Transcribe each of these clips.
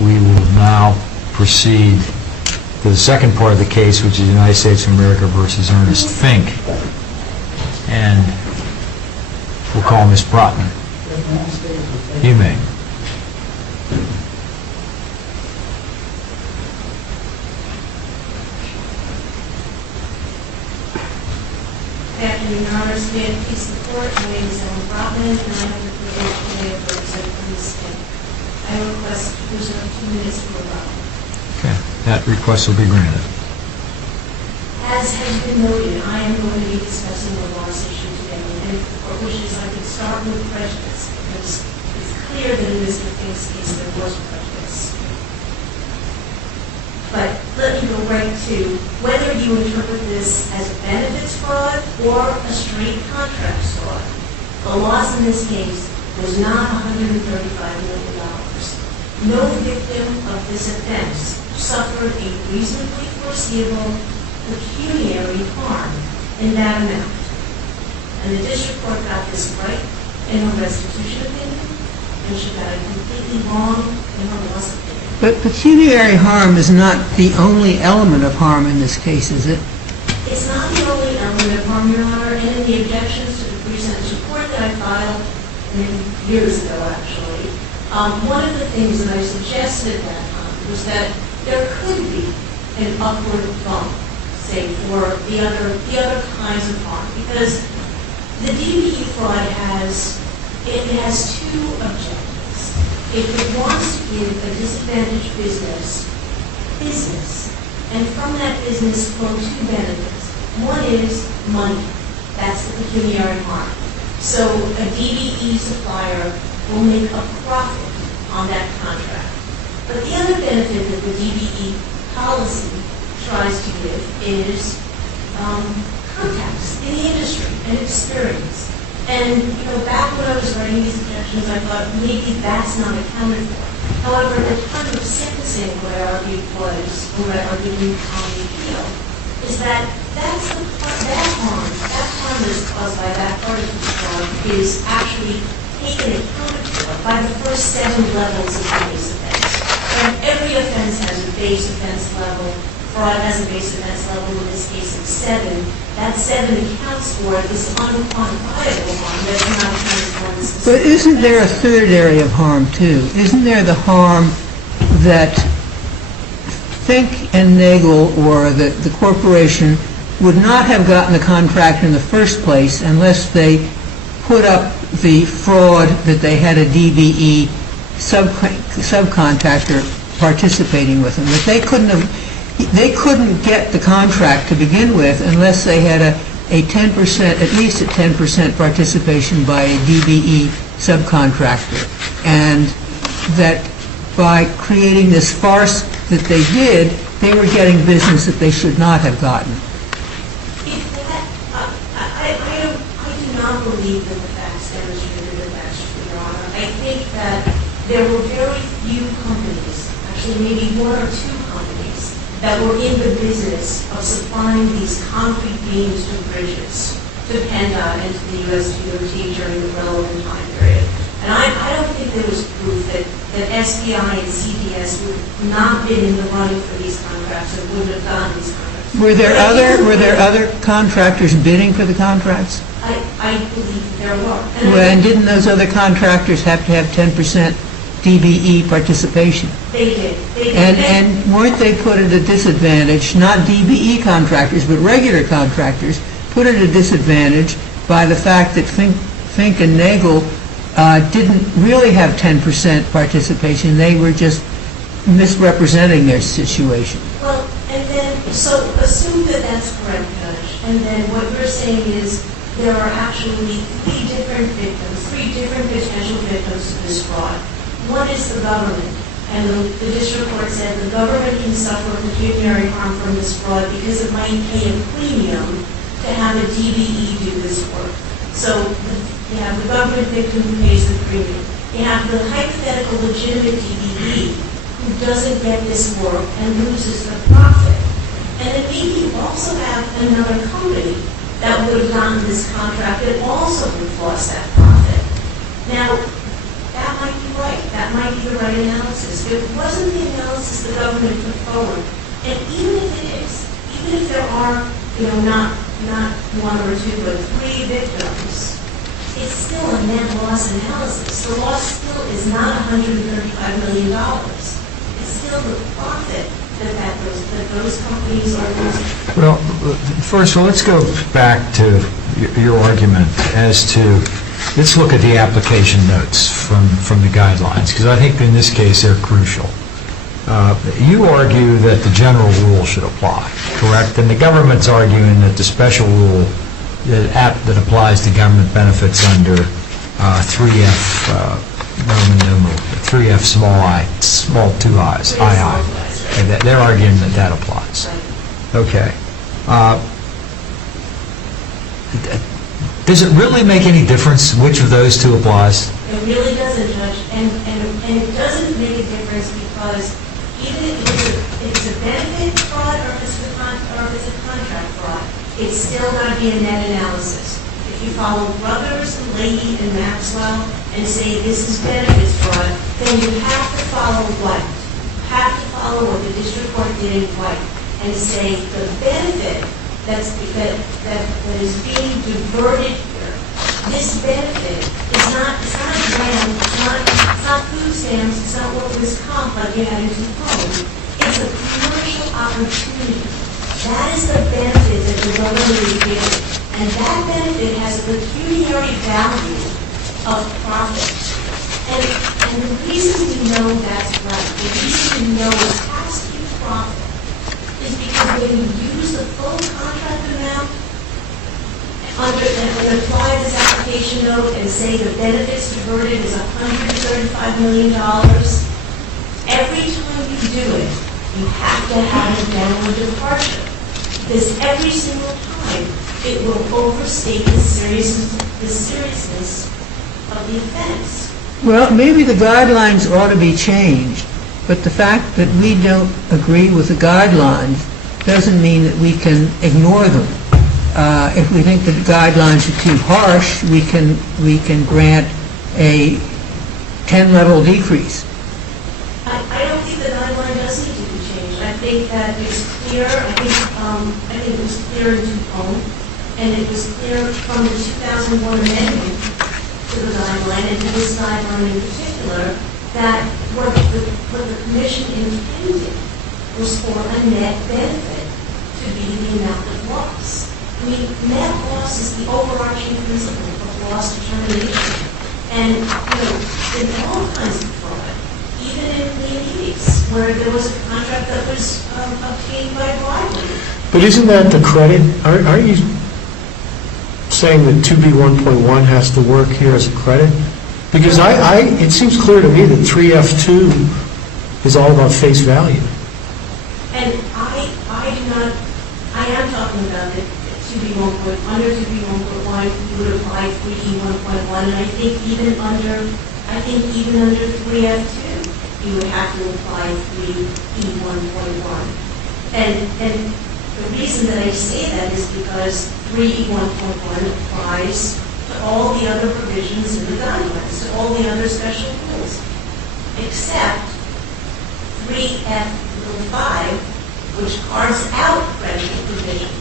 we will now proceed to the second part of the case, which is United States of America versus Ernest Fink. And we'll call Ms. Brotman. You may. Good afternoon, Your Honors. May it please the Court, my name is Ellen Brotman, and I have the privilege today of representing Ernest Fink. I request to reserve 2 minutes for rebuttal. Okay, that request will be granted. As has been noted, I am going to be discussing the loss issue today, and if the Court wishes, I can start with prejudice, because it's clear that in Mr. Fink's case there was prejudice. But let me go right to whether you interpret this as a benefits fraud or a straight contract fraud. The loss in this case was not $135 million. No victim of this offense suffered a reasonably foreseeable pecuniary harm in that amount. And the district court got this right in her restitution opinion, and she got it completely wrong in her loss opinion. But pecuniary harm is not the only element of harm in this case, is it? It's not the only element of harm, Your Honor, and in the objections to the pre-sentence report that I filed years ago, actually, one of the things that I suggested at that time was that there could be an upward bump, say, for the other kinds of harm, because the DBE fraud has 2 objectives. If it wants to give a disadvantaged business, and from that business flow 2 benefits. One is money. That's the pecuniary harm. So a DBE supplier will make a profit on that contract. But the other benefit that the DBE policy tries to give is contacts in the industry and experience. And, back when I was writing these objections, I thought maybe that's not accounted for. However, at the time of sentencing, what I argued was, or what I argued in the appeal, is that that harm that is caused by that part of the fraud is actually taken accounted for by the first 7 levels of the base offense. And every offense has a base offense level. Fraud has a base offense level, in this case of 7. That 7 accounts for this unquantifiable harm that's not accounted for in this specific. But isn't there a third area of harm, too? Isn't there the harm that Fink and Nagel, or the corporation, would not have gotten the contract in the first place unless they put up the fraud that they had a DBE subcontractor participating with them? That they couldn't get the contract to begin with unless they had a 10%, at least a 10% participation by a DBE subcontractor. And that by creating this farce that they did, they were getting business that they should not have gotten. I do not believe that the facts demonstrated that that's true, Your Honor. I think that there were very few companies, actually maybe 1 or 2 companies, that were in the business of supplying these concrete beams to bridges to PennDOT and to the U.S. DOT during the relevant time period. And I don't think there was proof that SBI and CDS would not have been in the running for these contracts and wouldn't have gotten these contracts. Were there other contractors bidding for the contracts? I believe there were. And didn't those other contractors have to have 10% DBE participation? They did. And weren't they put at a disadvantage, not DBE contractors, but regular contractors, put at a disadvantage by the fact that Fink and Nagel didn't really have 10% participation. They were just misrepresenting their situation. Well, and then, so assume that that's correct, Judge. And then what you're saying is there are actually 3 different potential victims to this fraud. One is the government. And the district court said the government can suffer pecuniary harm from this fraud because it might pay a premium to have a DBE do this work. So you have the government victim who pays the premium. You have the hypothetical legitimate DBE who doesn't get this work and loses the profit. And then maybe you also have another company that would have gotten this contract that also would have lost that profit. Now, that might be right. That that might be the right analysis. It wasn't the analysis the government put forward. And even if it is, even if there are, not one or two, but three victims, it's still a net loss analysis. The loss still is not $135 million. It's still the profit that those companies are losing. Well, first of all, let's go back to your argument as to, let's look at the application notes from the guidelines, because I think in this case they're crucial. You argue that the general rule should apply, correct? And the government's arguing that the special rule that applies to government benefits under 3F Roman numeral, 3F small I, small two I's, II. They're arguing that applies. Okay. Does it really make any difference which of those two applies? It really doesn't, Judge. And it doesn't make a difference because even if it's a benefit fraud or if it's a contract fraud, it's still going to be a net analysis. If you follow Brothers and Leahy and Maxwell and say this is benefits fraud, then you have to follow what? You have to follow what the district court did in White and say the benefit that is being diverted here, this benefit is not a grant, it's not food stamps, it's not workers' comp like you had in 2000. It's a commercial opportunity. That is the benefit that the government is giving. And that benefit has a pecuniary value of profit. And the reason we know that's right, the reason we know it has to be profit, is because when you use the full contract amount and apply this application note and say the benefits diverted is $135 million, every time you do it, you have to have a downward departure. Because every single time, it will overstate the seriousness of the offense. Well, maybe the guidelines ought to be changed, but the fact that we don't agree with the guidelines doesn't mean that we can ignore them. If we think that the guidelines are too harsh, we can grant a 10-level decrease. I don't think the guideline does need to be changed. I think that it's clear. I think it was clear in 2000, and it was clear from the 2001 amendment to the guideline, and to this guideline in particular, that what the commission intended was for a net benefit to be the amount of loss. I mean, net loss is the overarching principle of loss determination. And, in all kinds of fraud, even in Leonidis, where there was a contract that was obtained by bribery. But isn't that the credit? Are you saying that 2B1.1 has to work here as a credit? Because it seems clear to me that 3F2 is all about face value. And I am talking about the 2B1.1, under 2B1.1, you would apply 3E1.1, and I think even under 3F2, you would have to apply 3E1.1. And the reason that I say that is because 3E1.1 applies to all the other provisions in the guidelines, to all the other special rules, except 3F5, which carves out crediting provisions.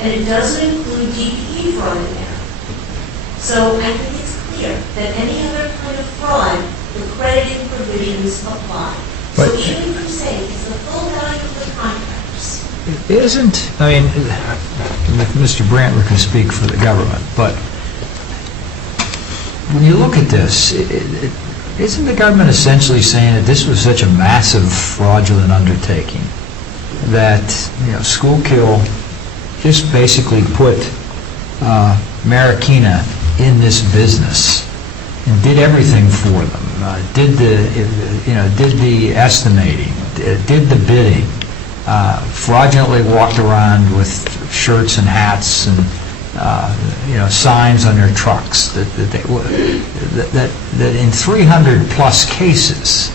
And it doesn't include DPE fraud in there. So I think it's clear that any other kind of fraud, the crediting provisions apply. So even if you say it's the full value of the contracts. Mr. Brantler can speak for the government, but when you look at this, isn't the government essentially saying that this was such a massive fraudulent undertaking that, Schuylkill just basically put Marikina in this business and did everything for them, did the estimating, did the bidding, fraudulently walked around with shirts and hats and signs on their trucks that in 300 plus cases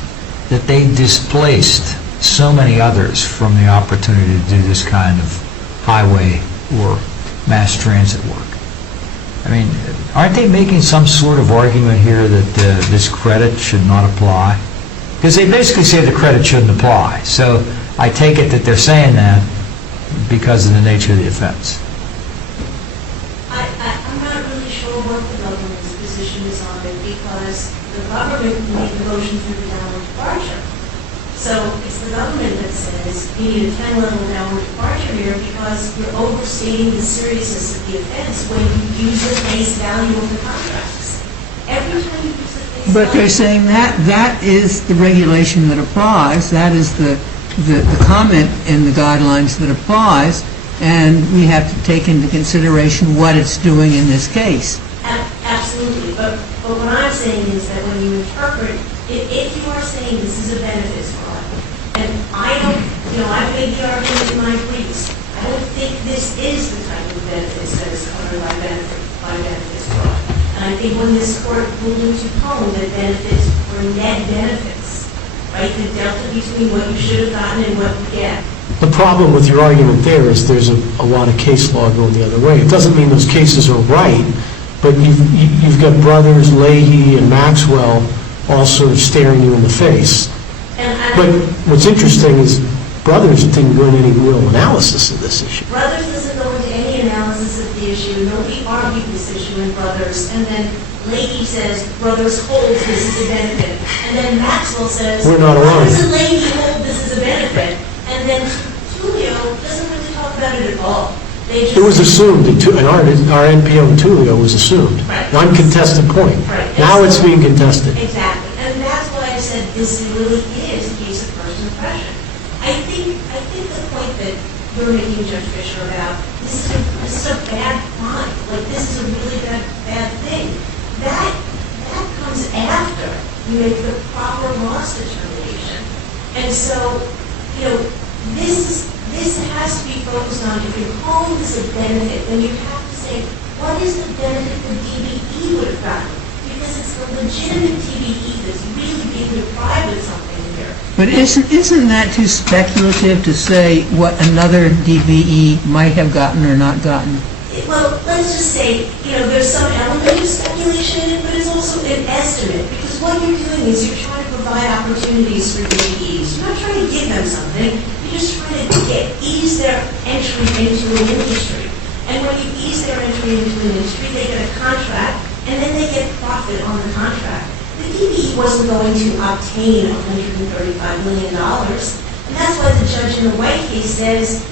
that they displaced so many others from the opportunity to do this kind of highway or mass transit work. I mean, aren't they making some sort of argument here that this credit should not apply? Because they basically say the credit shouldn't apply. So I take it that they're saying that because of the nature of the offense. I'm not really sure what the government's position is on it, because the government made the motion for the downward departure. So it's the government that says you need a 10-level downward departure here because you're overstating the seriousness of the offense when you use the face value of the contracts. Every time you use the face value... But they're saying that is the regulation that applies, that is the comment in the guidelines that applies, and we have to take into consideration what it's doing in this case. Absolutely, but what I'm saying is that when you interpret, if you are saying this is a benefits fraud, and I've made the argument in my briefs, I don't think this is the type of benefits that is covered by benefits fraud. And I think when this court ruled into Cone that benefits were net benefits, right, the delta between what you should have gotten and what you get. The problem with your argument there is there's a lot of case law going the other way. It doesn't mean those cases are right, but you've got brothers, Leahy and Maxwell, all sort of staring you in the face. But what's interesting is Brothers didn't go into any real analysis of this issue. Brothers doesn't go into any analysis of the issue. Nobody argued this issue in Brothers. And then Leahy says Brothers holds this is a benefit. And then Maxwell says, we're not alone. Why does Leahy hold this is a benefit? And then Tullio doesn't really talk about it at all. It was assumed, and our NPO in Tullio was assumed. Right. Uncontested point. Right. Now it's being contested. Exactly. And that's why I said this really is a case of first impression. I think the point that you're making, Judge Fisher, about this is a bad crime. Like, this is a really bad thing. That comes after you make the proper loss determination. And so, this has to be focused on. If you're calling this a benefit, then you have to say, what is the benefit the DBE would have gotten? Because it's the legitimate DBE that's really being deprived of something here. But isn't that too speculative to say what another DBE might have gotten or not gotten? Well, let's just say, there's some element of speculation in it, but it's also an estimate. Because what you're doing is you're trying to provide opportunities for DBEs. You're not trying to give them something. You're just trying to ease their entry into an industry. And when you ease their entry into an industry, they get a contract, and then they get profit on the contract. The DBE wasn't going to obtain $135 million. And that's why the judge in the White case says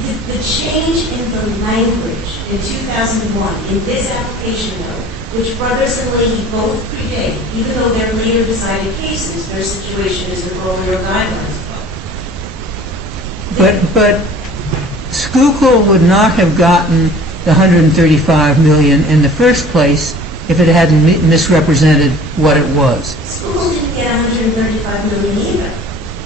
the change in the language in 2001 in this application note, which Brothers and Leahy both predate, even though they're later decided cases, their situation is an earlier guidelines book. But Schuylkill would not have gotten the $135 million in the first place if it hadn't misrepresented what it was. Schuylkill didn't get $135 million either.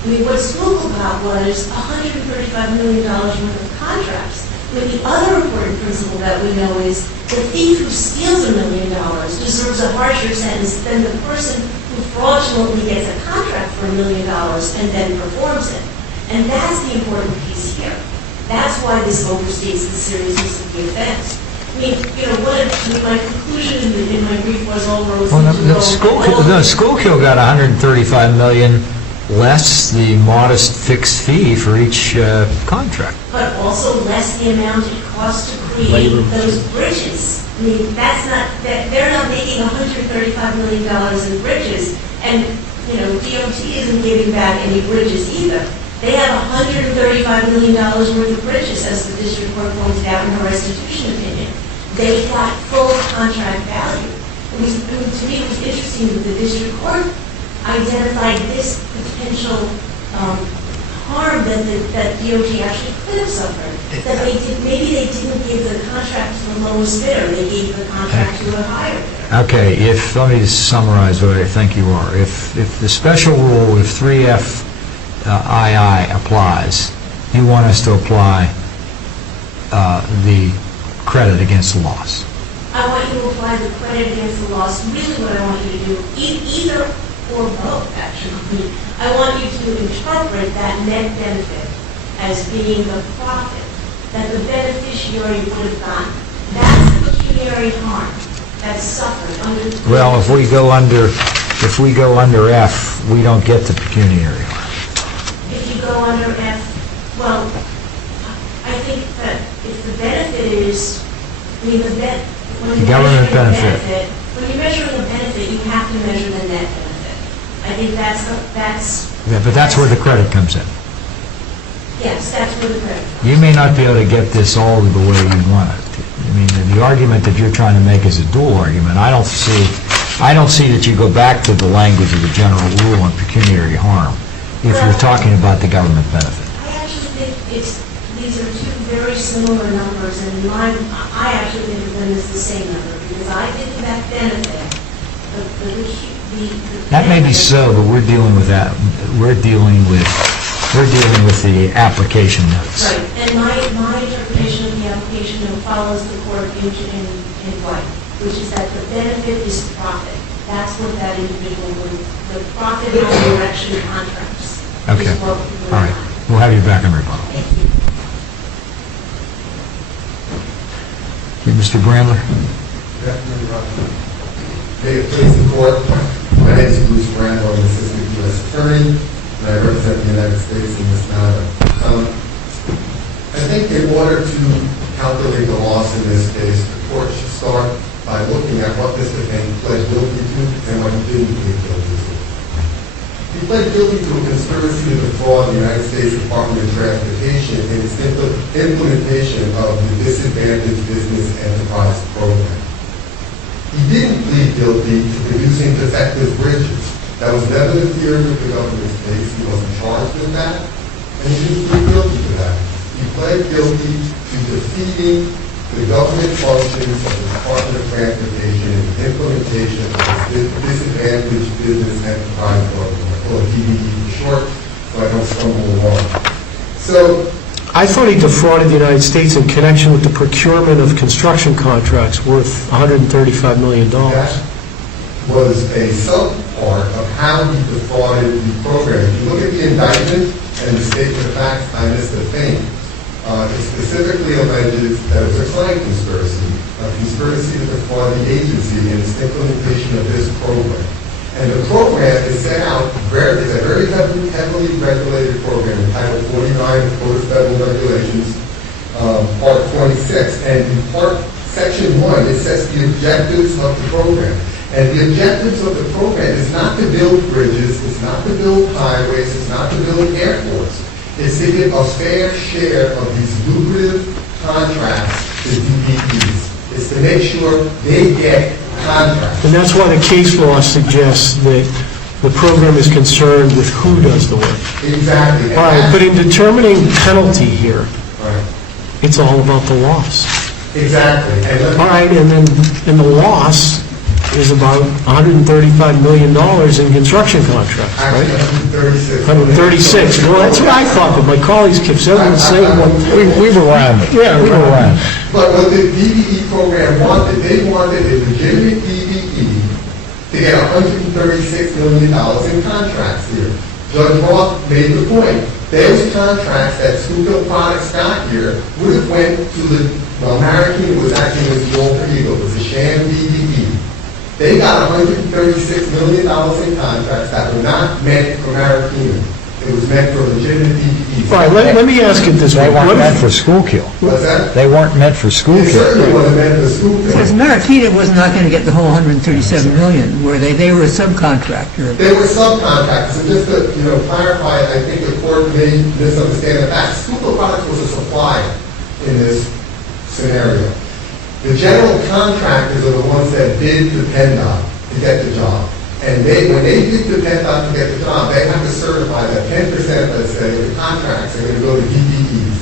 I mean, what Schuylkill got was $135 million worth of contracts. I mean, the other important principle that we know is the thief who steals $1 million deserves a harsher sentence than the person who fraudulently gets a contract for $1 million and then performs it. And that's the important piece here. That's why this overstates the seriousness of the offense. I mean, my conclusion in my brief was all roads lead to Schuylkill got $135 million less the modest fixed fee for each contract. But also less the amount it costs to create those bridges. I mean, they're not making $135 million in bridges, and, DOT isn't giving back any bridges either. They have $135 million worth of bridges, as the district court pointed out in her restitution opinion. They got full contract value. To me, it was interesting that the district court identified this potential harm that DOT actually could have suffered. That maybe they didn't give the contract to the lowest bidder. They gave the contract to a higher bidder. Okay, let me just summarize what I think you are. If the special rule, if 3F II applies, you want us to apply the credit against the loss. I want you to apply the credit against the loss. Really what I want you to do, either or both, actually. I want you to interpret that net benefit as being the profit that the beneficiary would have gotten. That's what you pecuniary harm that's suffered under... Well, if we go under F, we don't get to pecuniary harm. If you go under F, well, I think that if the benefit is, I mean, when The you're government measuring a benefit. when you're measuring a benefit, you have to measure the net benefit. I think that's, Yeah, but that's where the credit comes in. yes, that's where the credit. You may not be able to get this all the way you want it. I mean, the argument that you're trying to make is a dual argument. I don't see that you go back to the language of the general rule on pecuniary harm if you're talking about the government benefit. I actually think these are two very similar numbers, and I actually think of them as the same number, because I think that benefit, That may be so, but we're dealing with that. We're dealing with the application notes. Right, and my interpretation of the application note follows the court in white, which is that the benefit is profit. That's what that individual would, the profit on the election contracts. Okay, is what all right. We'll have you back in rebuttal. Thank you. Okay, Mr. Brandler? May it please the court, my name is Bruce Brandler, I'm an assistant U.S. attorney, and I represent the United States in this matter. I think in order to calculate the loss in this case, the court should start by looking at what Mr. Fink pled guilty to and what he didn't plead guilty to. He pled guilty to a conspiracy to defraud the United States Department of Transportation in its implementation of the Disadvantaged Business Enterprise Program. He didn't plead guilty to producing defective bridges. That was never the theory of the government's case. He wasn't charged with that, and he didn't plead guilty to that. He pled guilty to defeating the government functions of the Department of Transportation in the implementation of the Disadvantaged Business Enterprise Program, or DBE for short, so I don't stumble along. So, I thought he defrauded the United States in connection with the procurement of construction contracts worth $135 million. that was a sub-part of how he defrauded the program. If you look at the indictment and the statement of facts by Mr. Fink, it specifically alleges that it was a client conspiracy to defraud the agency in its implementation of this program. And the program is set out, it's a very heavily regulated program, Title 49 of the Code of Federal Regulations, Part 26. And in Section 1, it sets the objectives of the program. And the objectives of the program is not to build bridges, it's not to build highways, it's not to build airports. It's to give a fair share of these lucrative contracts to DPPs. It's to make sure they get contracts. And that's why the case law suggests that the program is concerned with who does the work. Exactly. All right, but in determining penalty here, Right. it's all about the loss. Exactly. All right, and the loss is about $135 million in construction contracts, Actually, right? 136. 136. Well, that's what I thought, but my colleagues kept saying, well, We were around it. Yeah, We were right. around it. But what the DBE program wanted, they wanted a legitimate DBE to get $136 million in contracts here. Judge Roth made the point. Those contracts that Schuylkill Products got here would have went to American was acting as the alter ego. It was a sham DBE. They got $136 million in contracts that were not meant for American. It was meant for legitimate DBEs. all right, let me ask it this way. They weren't What meant if- for Schuylkill. What's that? They weren't meant for It Schuylkill. certainly wasn't meant for Because Schuylkill. Maritina was not going to get the whole 137 million, were they? They were a subcontractor. They were subcontractors, and just to, clarify, I think the court may misunderstand the facts. Schuylkill Products was a supplier in this scenario. The general contractors are the ones that bid to PennDOT to get the job. And when they bid to PennDOT to get the job, they have to certify that 10%, let's say, of the contracts are going to go to DBEs.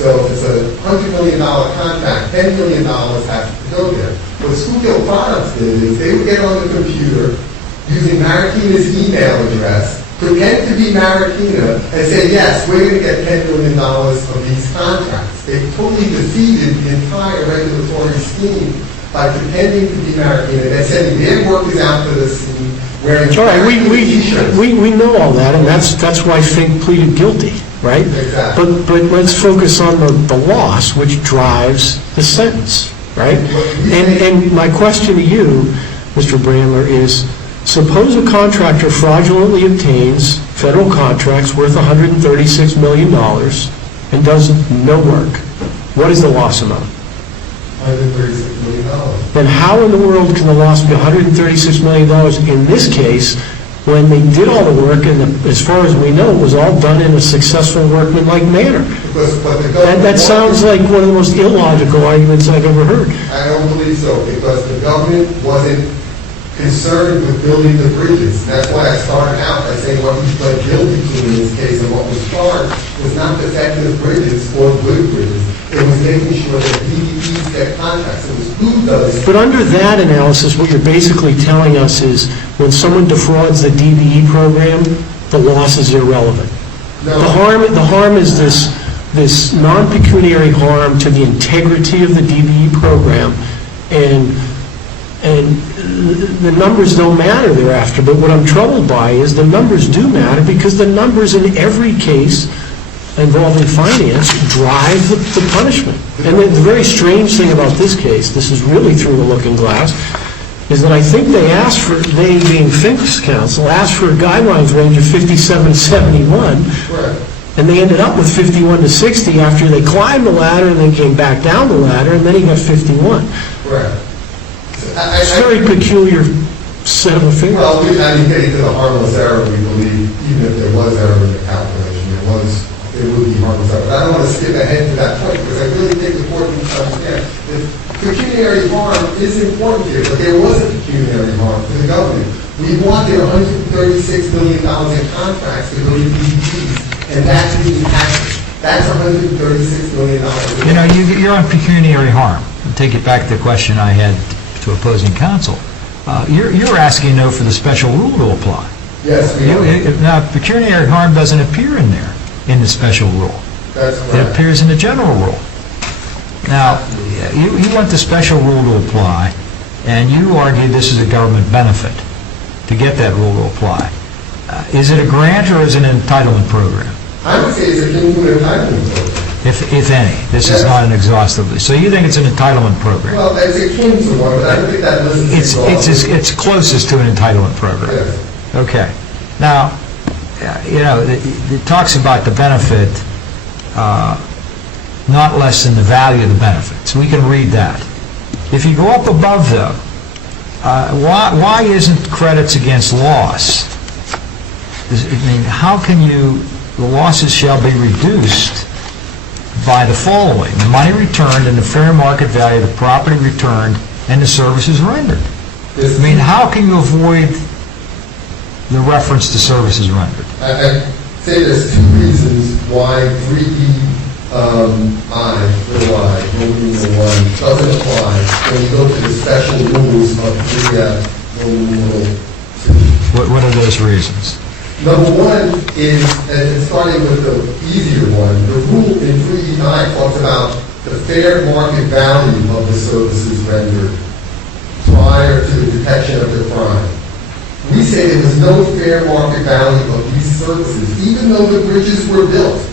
So if it's a $100 million contract, $10 million has to go there. What Schuylkill Products did is they would get on the computer using Maritina's email address, pretend to be Maritina, and say, yes, we're going to get $10 million of these contracts. They totally defeated the entire regulatory scheme by pretending to be Maritina. They're saying their work is out to the scene, wearing All right, T-shirts. we know all that, and that's why Fink pleaded guilty, right? Exactly. But let's focus on the loss, which drives the sentence, right? right? And my question to you, Mr. Brandler, is suppose a contractor fraudulently obtains federal contracts worth $136 million and does no work. What is the loss amount? $136 million. Then how in the world can the loss be $136 million in this case when they did all the work and as far as we know, it was all done in a successful workmanlike manner? That sounds like one of the most illogical arguments I've ever heard. I don't believe so, because the government wasn't concerned with building the bridges. That's why I started out by saying what we pled guilty to in this case and what was charged was not defective bridges or good bridges. It was making sure that DVPs get contracts. It was who does. But under that analysis, what you're basically telling us is when someone defrauds the DBE program, the loss is irrelevant. No. The harm is this non-pecuniary harm to the integrity of the DBE program, and the numbers don't matter thereafter. But what I'm troubled by is the numbers do matter, because the numbers in every case involving finance drive the punishment. And the very strange thing about this case, this is really through the looking glass, is that I think they being Fink's counsel, asked for a guidelines range of 57 to 71, Correct. and they ended up with 51 to 60 after they climbed the ladder and then came back down the ladder, and then he got 51. Correct. It's a very peculiar set of affairs. Well, getting to the harmless error, we believe, even if there was error in the calculation, it would be harmless error. But I don't want to skip ahead to that point, because I really think the court needs to understand that pecuniary harm is important here, but there was a pecuniary harm to the government. We wanted $136 million in contracts to go to DVPs, and that didn't happen. That's $136 million. You know, you're on pecuniary harm. I'll take it back to the question I had to opposing counsel. You're asking, though, for the special rule to apply. Yes, we are. Now, pecuniary harm doesn't appear in there, in the special rule. That's It correct. appears in the general rule. Now, you want the special rule to apply, and you argue this is a government benefit to get that rule to apply. Is it a grant or is it an entitlement program? I would say it's akin to an entitlement program. If any. This is not an exhaustive list. So you think it's an entitlement program? Well, it's akin to one, but I don't think that list is exhaustive. It's closest to an entitlement program. Yes. Okay. Now, it talks about the benefit not less than the value of the benefits. We can read that. If you go up above, though, why isn't credits against loss? I mean, how can the losses shall be reduced by the following: the money returned and the fair market value of the property returned and the services rendered. I mean, how can you avoid the reference to services rendered? I say there's two reasons why 3EI doesn't apply when you go to the special rules of 3F. What are those reasons? Number one is, and starting with the easier one, the rule in 3E9 talks about the fair market value of the services rendered prior to the detection of the crime. We say there was no fair market value of these services, even though the bridges were built.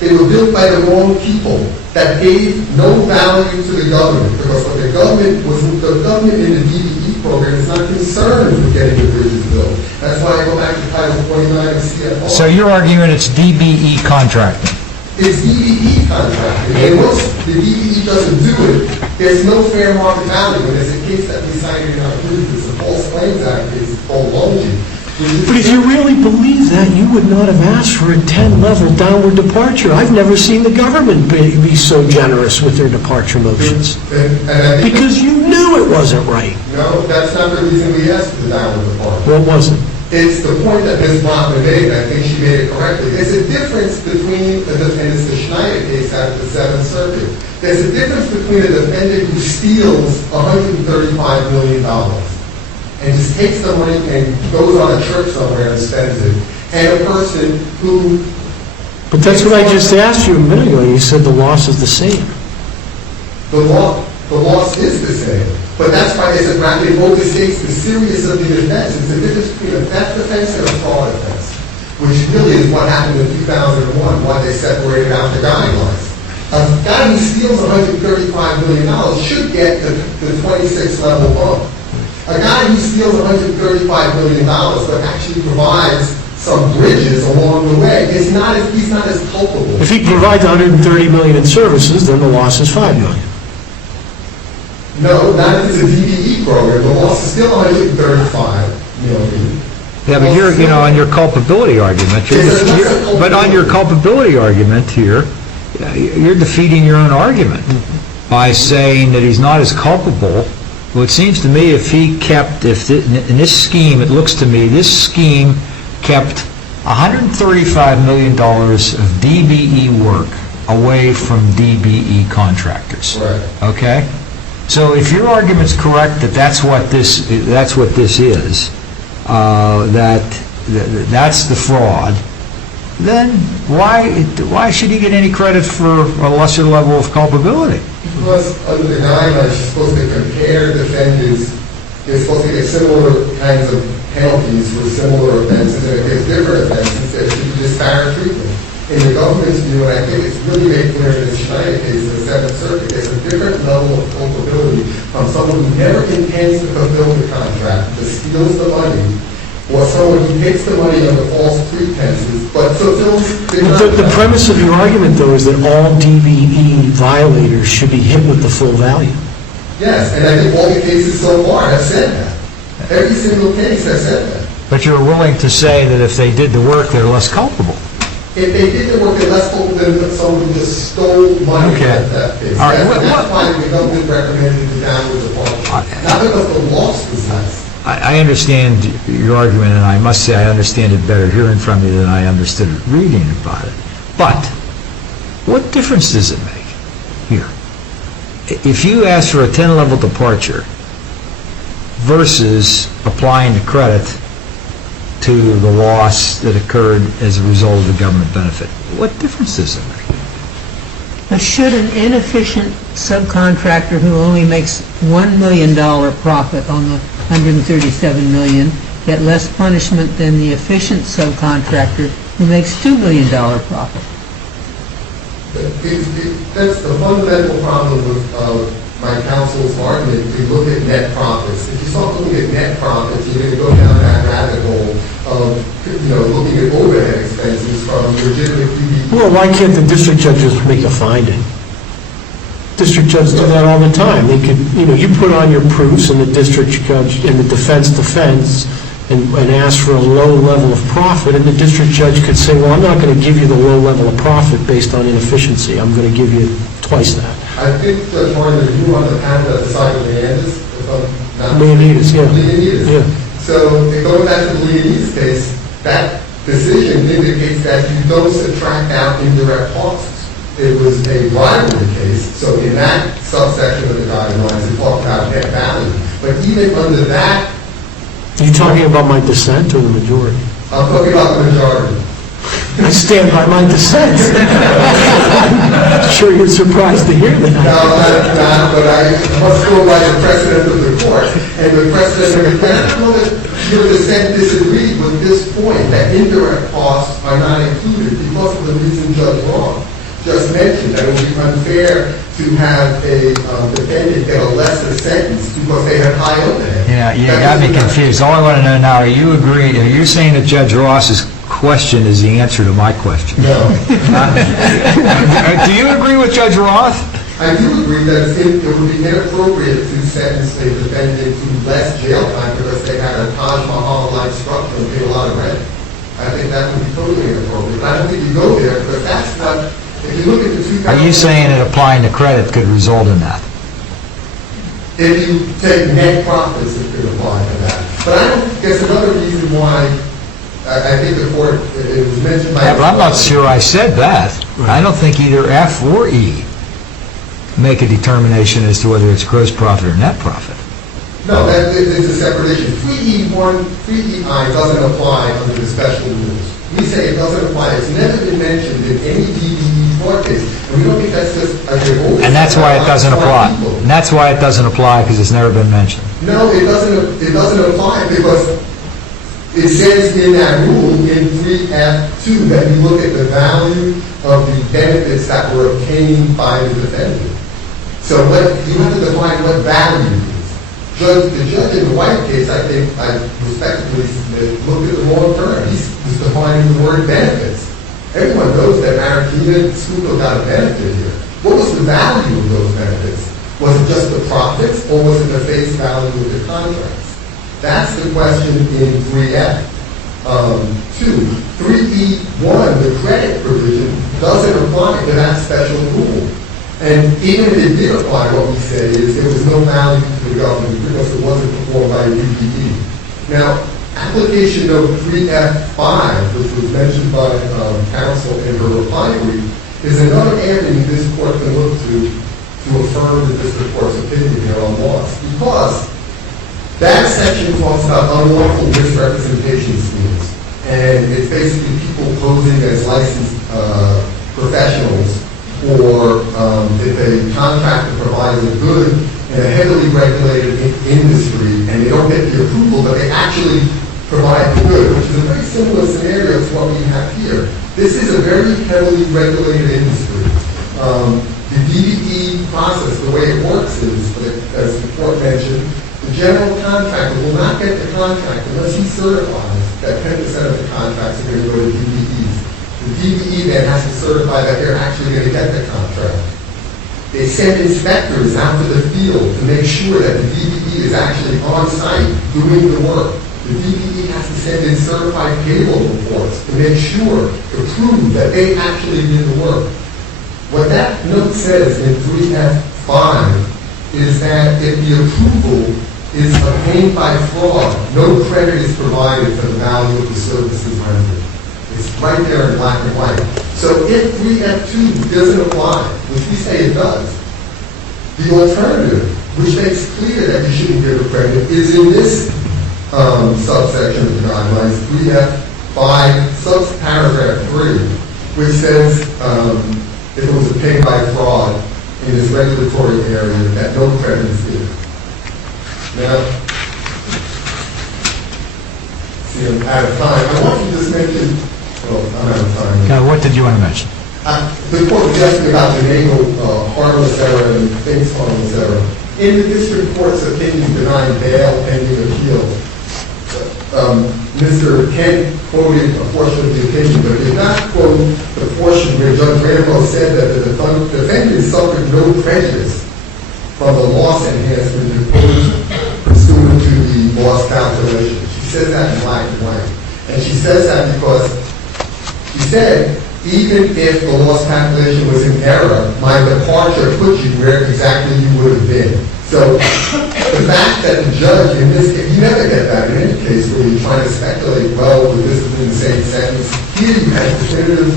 They were built by the wrong people that gave no value to the government, because what the government in the DBE program is not concerned with getting the bridges built. That's why I go back to Title 29 of CFR. So you're arguing it's DBE contracting? It's DBE contracting. And once the DBE doesn't do it, there's no fair market value. And there's a case that we cited in our brief, it's the False Claims Act case called Longy. But if you really believe that, you would not have asked for a 10-level downward departure. I've never seen the government be so generous with their departure motions. Because you knew it wasn't right. No, that's not the reason we asked for the downward departure. What was it? It's the point that Ms. Brockman made, and I think she made it correctly. There's a difference between, and it's the Schneider case out of the Seventh Circuit, there's a difference between a defendant who steals $135 million and just takes the money and goes on a trip somewhere and spends it, and a person who... But that's what I just asked you a minute ago. You said the loss is the same. The loss is the same. But that's why they said, Bradley, both states the serious of the offense. It's the difference between a theft offense and a fraud offense, which really is what happened in 2001, why they separated out the guidelines. A guy who steals $135 million should get the 26 level bump. A guy who steals $135 million but actually provides some bridges along the way, he's not as culpable. If he provides $130 million in services, then the loss is $5 million. No, not if it's a DBE program. The loss is still $135 million. Yeah, but you're, on your culpability argument, but on your culpability argument here, you're defeating your own argument by saying that he's not as culpable. Well, it seems to me in this scheme, it looks to me, this scheme kept $135 million of DBE work away from DBE contractors. Right. Okay? So if your argument's correct that that's what this is, that's the fraud, then why should he get any credit for a lesser level of culpability? Because under the guidelines, you're supposed to compare defendants. They're supposed to get similar kinds of penalties for similar offenses, and if there's different offenses, there should be disparate treatment. In the government's view, and I think it's really made clear in the Schneider case in the Seventh Circuit, there's a different level of culpability from someone who never intends to fulfill the contract, that steals the money, or someone who takes the money under false pretenses, but fulfills the contract. The premise of your argument, though, is that all DBE violators should be hit with the full value. Yes, and I think all the cases so far have said that. Every single case has said that. But you're willing to say that if they did the work, they're less culpable. If they did the work, they're less culpable than someone who just stole money Okay. at that case. All right, That's why the government recommended the downward departure. Not because the loss was less. I understand your argument, and I must say I understand it better hearing from you than I understood it reading about it. But what difference does it make here? If you ask for a 10-level departure versus applying the credit to the loss that occurred as a result of the government benefit, what difference does it make? Now, should an inefficient subcontractor who only makes $1 million profit on the $137 million get less punishment than the efficient subcontractor who makes $2 million profit? That's the fundamental problem with my counsel's argument. If you look at net profits, if you start looking at net profits, you're going to go down that rabbit hole of looking at overhead expenses from legitimate PDP. Well, why can't the district judges make a finding? District judges do that all the time. They could, you put on your proofs, and the district judge and the defense defends and ask for a low level of profit, and the district judge could say, well, I'm not going to give you the low level of profit based on inefficiency. I'm going to give you twice that. I think Judge Warren, that you on the panel that decided Leonidas, if I'm not Leonidas, yeah. Leonidas. Yeah. So, going back to the Leonidas case, that decision indicates that you don't subtract out indirect costs. It was a bribery case, so in that subsection of the guidelines, it talked about net value. But even under that... Are you talking about my dissent or the majority? I'm talking about the majority. I stand by my dissent. I'm sure you're surprised to hear that. No, I'm not, but I must go by the precedent of the court. And the precedent of the court, I don't know that your dissent disagreed with this point, that indirect costs are not included because of the reason Judge Warren just mentioned, that it would be unfair to have a defendant get a lesser sentence because they have high overhead. Yeah, you got me confused. All I want to know now, are you saying that Judge Ross's question is the answer to my question? No. Do you agree with Judge Roth? I do agree that it would be inappropriate to sentence a defendant to less jail time because they had a Taj Mahal-like structure and paid a lot of rent. I think that would be totally inappropriate. I don't think you go there because that's what, if you look at the 2000... Are you saying that applying the credit could result in that? If you take net profits, it could apply to that. But I don't guess another reason why I think the court, it was mentioned by... Yeah, but I'm not sure I said that. I don't think either F or E make a determination as to whether it's gross profit or net profit. No, that is a separate issue. 3EI doesn't apply under the special rules. We say it doesn't apply. It's never been mentioned in any DBE court case. And we don't think that's just a good... And that's why it doesn't apply. And that's why it doesn't apply, because it's never been mentioned. No, it doesn't apply because it says in that rule, in 3F2 that you look at the value of the benefits that were obtained by the defendant. So you have to define what value is. The judge in the White case, I think, I respectfully looked at the wrong term. He was defining the word benefits. Everyone knows that Mariquita Schuylkill got a benefit here. What was the value of those benefits? Was it just the profits, or was it the face value of the contracts? That's the question in 3F. 3E1, the credit provision, doesn't apply to that special rule. And even if it did apply, what we say is there was no value to the government because it wasn't performed by a DPE. Now, application note 3F5, which was mentioned by counsel in her reply brief, is another avenue this court can look to affirm the district court's opinion here on loss. Because that section talks about unlawful misrepresentation schemes. And it's basically people posing as licensed professionals, or if a contractor provides a good in a heavily regulated industry and they don't get the approval, but they actually provide the good, which is a very similar scenario to what we have here. This is a very heavily regulated industry. The DBE process, the way it works is, as the court mentioned, the general contractor will not get the contract unless he certifies that 10% of the contracts are going to go to DBEs. The DBE then has to certify that they're actually going to get the contract. They send inspectors out to the field to make sure that the DBE is actually on site doing the work. The DBE has to send in certified payroll reports to make sure, to prove that they actually did the work. What that note says in 3F5 is that if the approval is obtained by fraud, no credit is provided for the value of the services rendered. It's right there in black and white. So if 3F2 doesn't apply, which we say it does, the alternative, which makes clear that you shouldn't give a credit, is in this subsection of the guidelines, 3F5, subparagraph 3, which says if it was obtained by fraud in this regulatory area, that no credit is given. Now, see, I'm out of time. I want to just mention, well, I'm out of time. Now, what did you want to mention? The court was asking about the NATO harmless error and Fink's harmless error. In the district court's opinion denying bail pending appeal, Mr. Kent quoted a portion of the opinion, but did not quote the portion where Judge Randolph said that the defendant suffered no prejudice from the loss enhancement imposed pursuant to the loss calculation. She says that in black and white. And she says that because she said, even if the loss calculation was in error, my departure put you where exactly you would have been. So the fact that the judge in this case, you never get that in any case where you're trying to speculate, well, would this have been the same sentence? Here you have definitive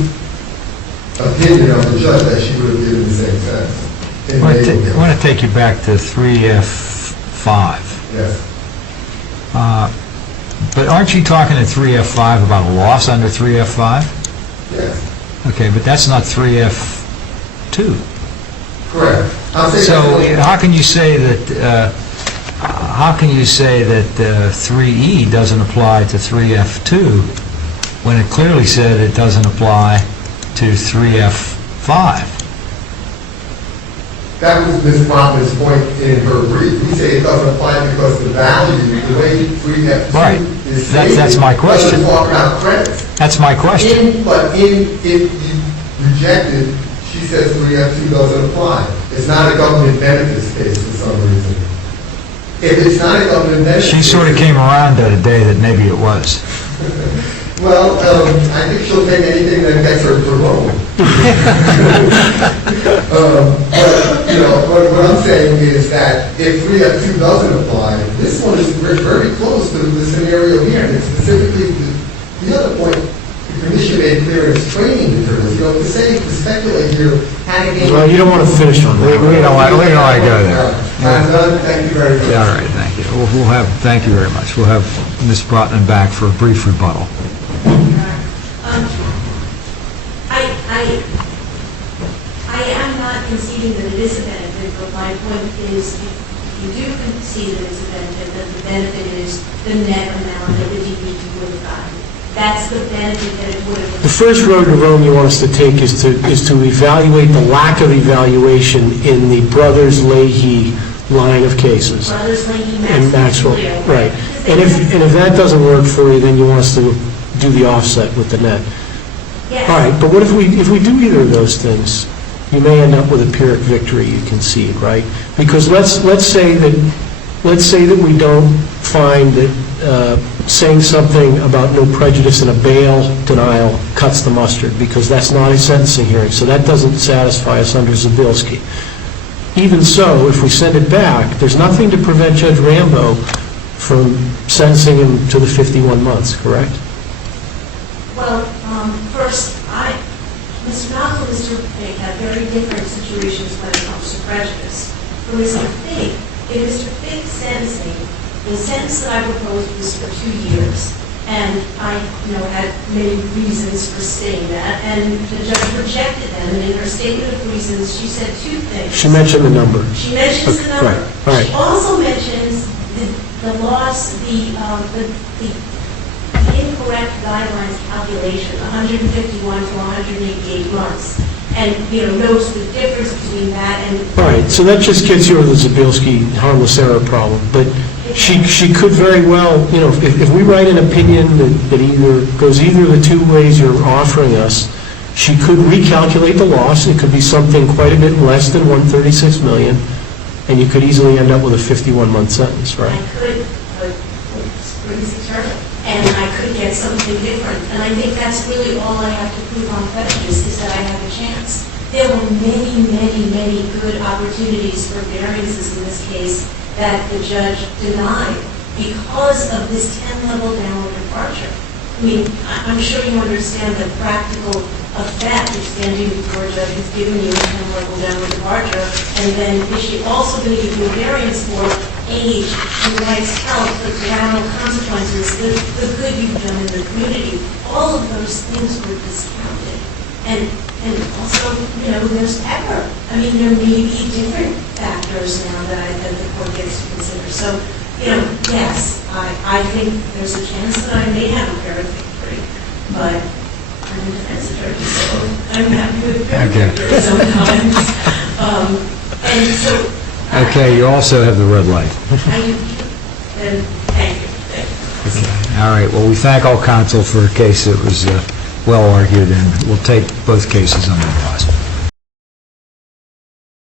opinion of the judge that she would have given the same sentence. I want to take you back to 3F5. Yes. But aren't you talking in 3F5 about a loss under 3F5? Yes. Okay, but that's not 3F2. Correct. So how can you say that 3E doesn't apply to 3F2 when it clearly said it doesn't apply to 3F5? That was Ms. Bronfman's point in her brief. We say it doesn't apply because the value, the way 3F2 Right. is stated, That's my question. doesn't talk about credits. That's my question. If you reject it, she says 3F2 doesn't apply. It's not a government benefits case for some reason. If it's not a government benefits She sort of came around at a day that maybe it was. Well, I think she'll take anything that gets her to Rome. But what I'm saying is that if 3F2 doesn't apply, this one is very close to the scenario here. And it's specifically the other point the commission made clear in its training materials. To speculate here, Well, you don't want to finish on that. We don't want to go there. I'm done. Thank you very much. Yeah, all right, thank you. Thank you very much. We'll have Ms. Brotman back for a brief rebuttal. I am not conceding that it is a benefit, but my point is, if you do concede that it's a benefit, that the benefit is the net amount that the DPG would have gotten. that's the benefit that it would have. The first road to Rome you want us to take is to evaluate the lack of evaluation in the Brothers Leahy line of cases. Brothers Leahy, And Maxwell, Maxwell, right. And if that doesn't work for you, then you want us to do the offset with the net. Yes. All right, but what if we do either of those things? You may end up with a Pyrrhic victory, you concede, right? Because let's say that we don't find that saying something about no prejudice in a bail denial cuts the mustard, because that's not a sentencing hearing, so that doesn't satisfy us under Zabilski. Even so, if we send it back, there's nothing to prevent Judge Rambo from sentencing him to the 51 months, correct? Well, first, Mr. Malcolm and Mr. Fink have very different situations when it comes to prejudice. For Mr. Fink, in Mr. Fink's sentencing, the sentence that I proposed was for 2 years, and I, had many reasons for saying that, and the judge rejected them, and in her statement of reasons, she said 2 things. She mentioned the number. She mentions the number. Right, all right. She also mentions the loss, the incorrect guidelines calculation, 151 to 188 months, and, notes the difference between that and... All right, so that just gets you over the Zabilski harmless error problem, but she could very well, if we write an opinion that either goes either of the 2 ways you're offering us, she could recalculate the loss. It could be something quite a bit less than $136 million, and you could easily end up with a 51-month sentence, right? I could, and I could get something different. And I think that's really all I have to prove on prejudice, is that I have a chance. There were many, many, many good opportunities for variances in this case that the judge denied because of this 10-level downward departure. I mean, I'm sure you understand the practical effect of standing before a judge who's given you a 10-level downward departure, and then is she also going to give you a variance for age, human rights, health, the collateral consequences, the good you've done in the community. All of those things were discounted. And also, there's error. I mean, there may be different factors now that the court gets to consider. So, yes, I think there's a chance that I may have a Pyrrhic victory, but I'm a defense attorney, so I'm happy with Pyrrhic victory sometimes. And so... Okay, you also have the red light. Thank you. Thank you. Okay. All right, well, we thank all counsel for a case that was well argued, and we'll take both cases under advisement.